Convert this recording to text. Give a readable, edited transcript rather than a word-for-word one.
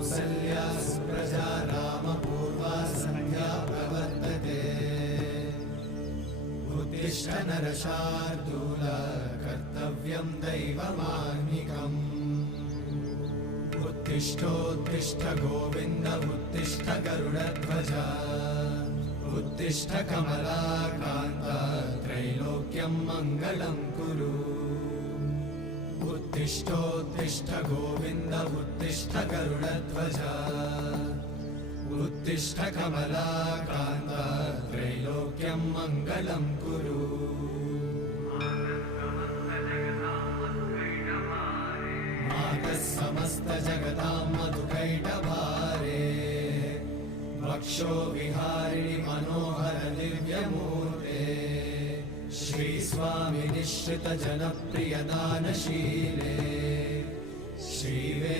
कौसल्या सुप्रजा रामपूर्वा सन्ध्या प्रवर्तते उत्तिष्ठ नरशार्दूल कर्तव्यं दैवमाह्निकम् उत्तिष्ठोत्तिष्ठ गोविन्द उत्तिष्ठ गरुडध्वज उत्तिष्ठ कमलाकान्त त्रैलोक्यं मङ्गलं कुरु उत्तिष्ठोत्तिष्ठ गोविन्द उत्तिष्ठ गरुडध्वज उत्तिष्ठ कमलाकान्त त्रैलोक्यं मङ्गलं कुरु मातः समस्त जगतां मधुकैटभारे वक्षो विहारिणि मनोहर दिव्यमूर्ते श्रीस्वामि निश्रित जनप्रिय दानशीले श्रीवे